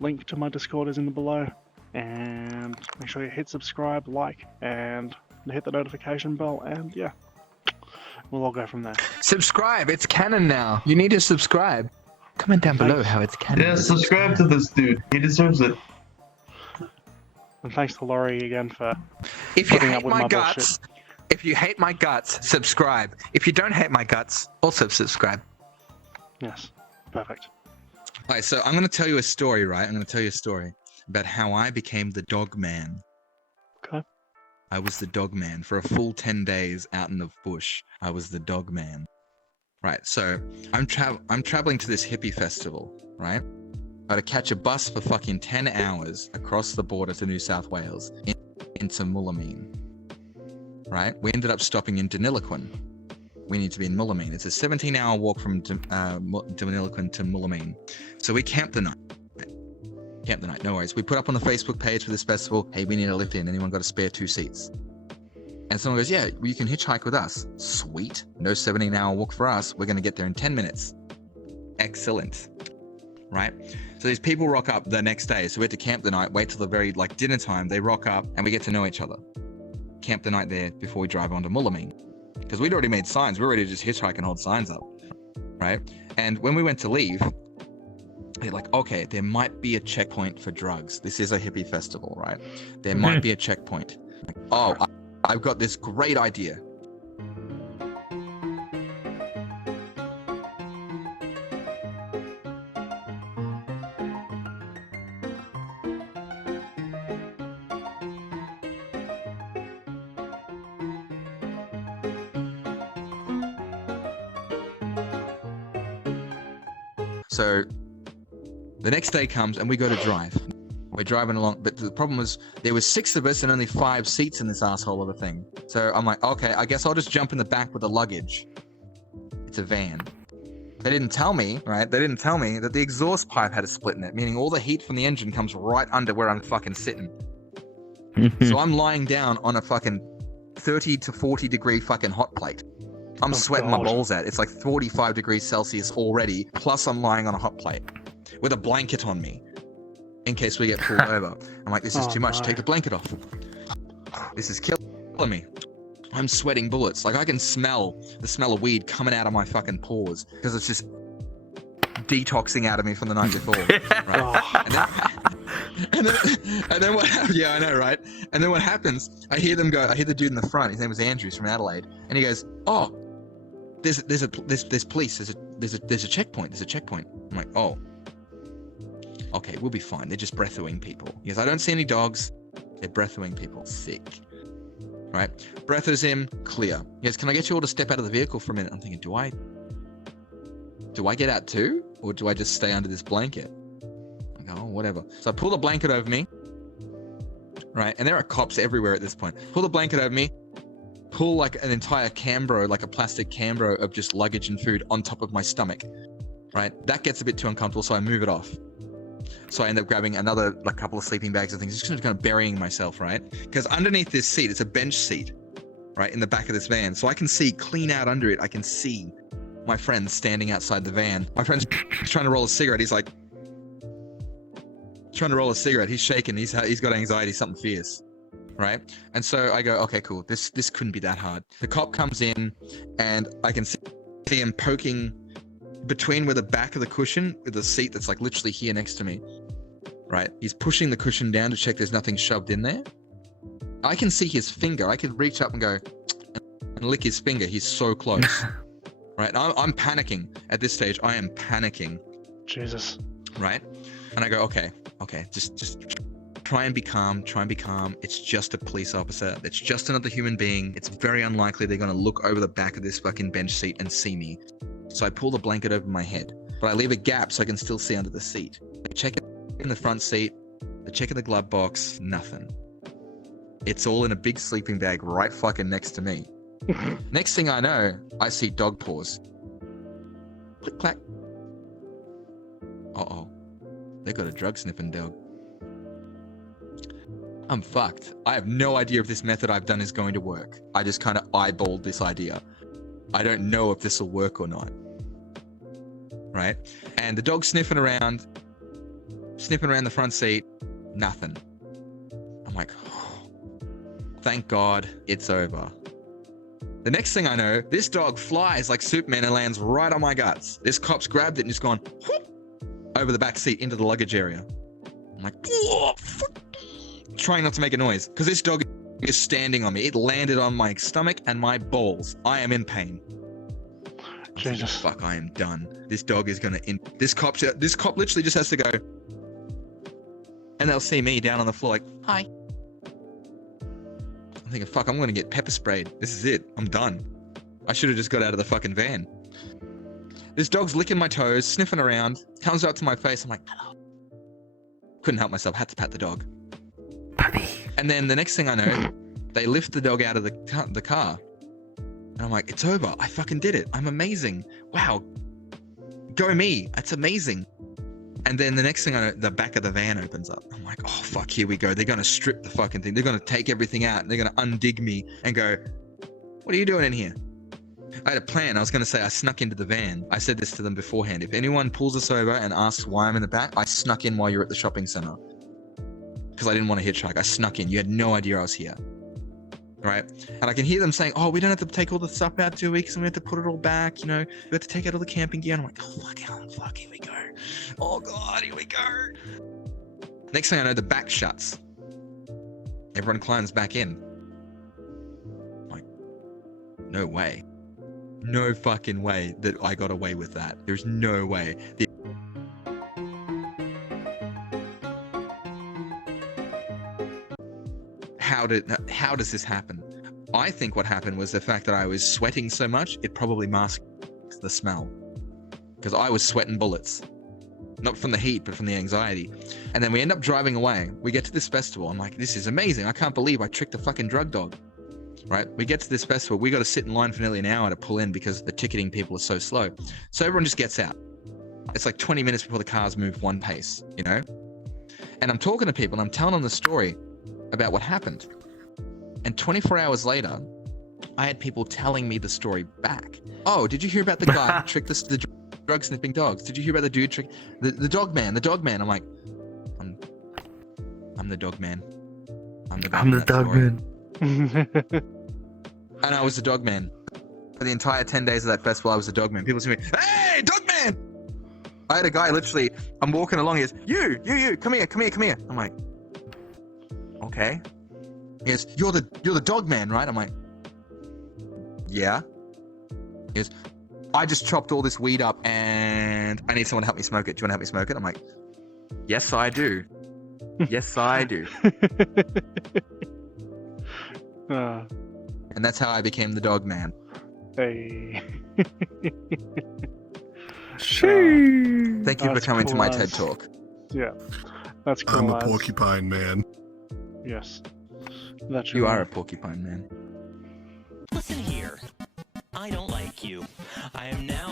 link to my Discord is in the below. And make sure you hit subscribe, like, and hit the notification bell, and yeah, we'll all go from there. Subscribe, it's canon now. You need to subscribe. Comment down below how it's canon. Yeah, subscribe to this dude. He deserves it. And thanks to Lorri again for If you putting up hate with my my guts, if you hate my guts, subscribe. If you don't hate my guts, also subscribe. Yes, perfect. Alright, so I'm going to tell you a story, right? I'm going to tell you a story about how I became the dog man. Okay. I was the dog man for a full 10 days out in the bush. I was the dog man. Right, so I'm traveling to this hippie festival, right? I had to catch a bus for fucking 10 hours across the border to New South Wales into Mullameen. Right? We ended up stopping in Deniliquin. We need to be in Mullameen. It's a 17-hour walk from Deniliquin to Mullameen. So we camped the night. No worries. We put up on the Facebook page for this festival, hey, we need a lift in. Anyone got a spare 2 seats? And someone goes, yeah, well, you can hitchhike with us. Sweet. No 17-hour walk for us. We're going to get there in 10 minutes. Excellent. Right? So these people rock up the next day. So we had to camp the night, wait till the very dinner time. They rock up and we get to know each other. Camp the night there before we drive on to Mullameen. Because we'd already made signs. We were ready to just hitchhike and hold signs up. Right? And when we went to leave, they're like, okay, there might be a checkpoint for drugs. This is a hippie festival, right? There might be a checkpoint. Like, oh, I've got this great idea. So the next day comes and we go to drive. We're driving along, but the problem was there was 6 of us and only 5 seats in this asshole of a thing. So I'm like, okay, I guess I'll just jump in the back with the luggage. It's a van. They didn't tell me, right? They didn't tell me that the exhaust pipe had a split in it, meaning all the heat from the engine comes right under where I'm fucking sitting. So I'm lying down on a fucking 30 to 40 degree fucking hot plate. I'm sweating my balls out. It's like 45 degrees Celsius already, plus I'm lying on a hot plate with a blanket on me in case we get pulled over. I'm like, this is too much. No. Take the blanket off. This is killing me. I'm sweating bullets. Like I can smell the smell of weed coming out of my fucking pores because it's just detoxing out of me from the night before. Right? And then what happens? Yeah, I know, right? And then what happens? I hear them go. I hear the dude in the front. His name was Andrew from Adelaide, and he goes, "Oh, there's police. There's a checkpoint. There's a checkpoint." I'm like, "Oh, okay, we'll be fine. They're just breathawing people." He goes, "I don't see any dogs. They're breathawing people. Sick." Right? Breathos him, clear. He goes, "Can I get you all to step out of the vehicle for a minute?" I'm thinking, do I get out too? Or do I just stay under this blanket? I go, oh, whatever. So I pull the blanket over me, right? And there are cops everywhere at this point. Pull the blanket over me, pull like an entire Cambro, like a plastic Cambro of just luggage and food on top of my stomach, right? That gets a bit too uncomfortable, so I move it off. So I end up grabbing another couple of sleeping bags and things, just kind of burying myself, right? Because underneath this seat, it's a bench seat, right, in the back of this van. So I can see clean out under it. I can see my friend standing outside the van. My friend's trying to roll a cigarette. He's like, trying to roll a cigarette. He's shaking. He's got anxiety, something fierce, right? And so I go, okay, cool. This couldn't be that hard. The cop comes in, and I can see him poking between where the back of the cushion with the seat that's like literally here next to me, right? He's pushing the cushion down to check there's nothing shoved in there. I can see his finger. I could reach up and go and lick his finger. He's so close, right? I'm panicking at this stage. I am panicking. Jesus. Right? And I go, okay, just try and be calm. It's just a police officer. It's just another human being. It's very unlikely they're going to look over the back of this fucking bench seat and see me. So I pull the blanket over my head, but I leave a gap so I can still see under the seat. I check it in the front seat. I check in the glove box. Nothing. It's all in a big sleeping bag right fucking next to me. Next thing I know, I see dog paws. Click, clack. Uh-oh. They got a drug sniffing dog. I'm fucked. I have no idea if this method I've done is going to work. I just kind of eyeballed this idea. I don't know if this will work or not. Right? And the dog's sniffing around. sniffing around the front seat, nothing. I'm like, thank God it's over. The next thing I know, this dog flies like Superman and lands right on my guts. This cop's grabbed it and just gone whoop, over the back seat into the luggage area. I'm like, oh, fuck. Trying not to make a noise because this dog is standing on me. It landed on my stomach and my balls. I am in pain. Jesus. Fuck, I am done. This dog is gonna this cop literally just has to go, and they'll see me down on the floor like, hi. I'm thinking, fuck, I'm gonna get pepper sprayed. This is it. I'm done. I should have just got out of the fucking van. This dog's licking my toes, sniffing around, comes up to my face. I'm like, hello. Couldn't help myself. Had to pat the dog. Puppy. And then the next thing I know, they lift the dog out of the car. And I'm like, it's over. I fucking did it. I'm amazing. Wow. Go me. That's amazing. And then the next thing I know, the back of the van opens up. I'm like, oh, fuck, here we go. They're going to strip the fucking thing. They're going to take everything out. They're going to undig me and go, what are you doing in here? I had a plan. I was going to say I snuck into the van. I said this to them beforehand. If anyone pulls us over and asks why I'm in the back, I snuck in while you're at the shopping center. Because I didn't want to hitchhike. I snuck in. You had no idea I was here. Right? And I can hear them saying, oh, we don't have to take all the stuff out 2 weeks and we have to put it all back. You know, we have to take out all the camping gear. And I'm like, oh, fuck, here we go. Oh, God, here we go. Next thing I know, the back shuts. Everyone climbs back in. I'm like, no way. No fucking way that I got away with that. There's no way. How does this happen? I think what happened was the fact that I was sweating so much, it probably masked the smell. Because I was sweating bullets. Not from the heat, but from the anxiety. And then we end up driving away. We get to this festival. I'm like, this is amazing. I can't believe I tricked a fucking drug dog. Right? We get to this festival. We got to sit in line for nearly an hour to pull in because the ticketing people are so slow. So everyone just gets out. It's like 20 minutes before the cars move one pace, you know? And I'm talking to people and I'm telling them the story about what happened. And 24 hours later, I had people telling me the story back. Oh, did you hear about the guy who tricked the drug sniffing dogs? Did you hear about the dude trick the dog man? I'm like, I'm the dog man. I'm the dog man. And I was the dog man. For the entire 10 days of that festival, I was the dog man. People say to me, hey, dog man! I had a guy literally, I'm walking along, he goes, you, come here. I'm like, okay. He goes, you're the dog man, right? I'm like, yeah. He goes, I just chopped all this weed up and I need someone to help me smoke it. Do you want to help me smoke it? I'm like, yes, I do. Yes, I do. And that's how I became the dog man. Hey. Thank you for coming to my TED Talk. Yeah, that's cool. I'm a porcupine man. Yes. That's You are a porcupine man. Listen here. I don't like you. I am now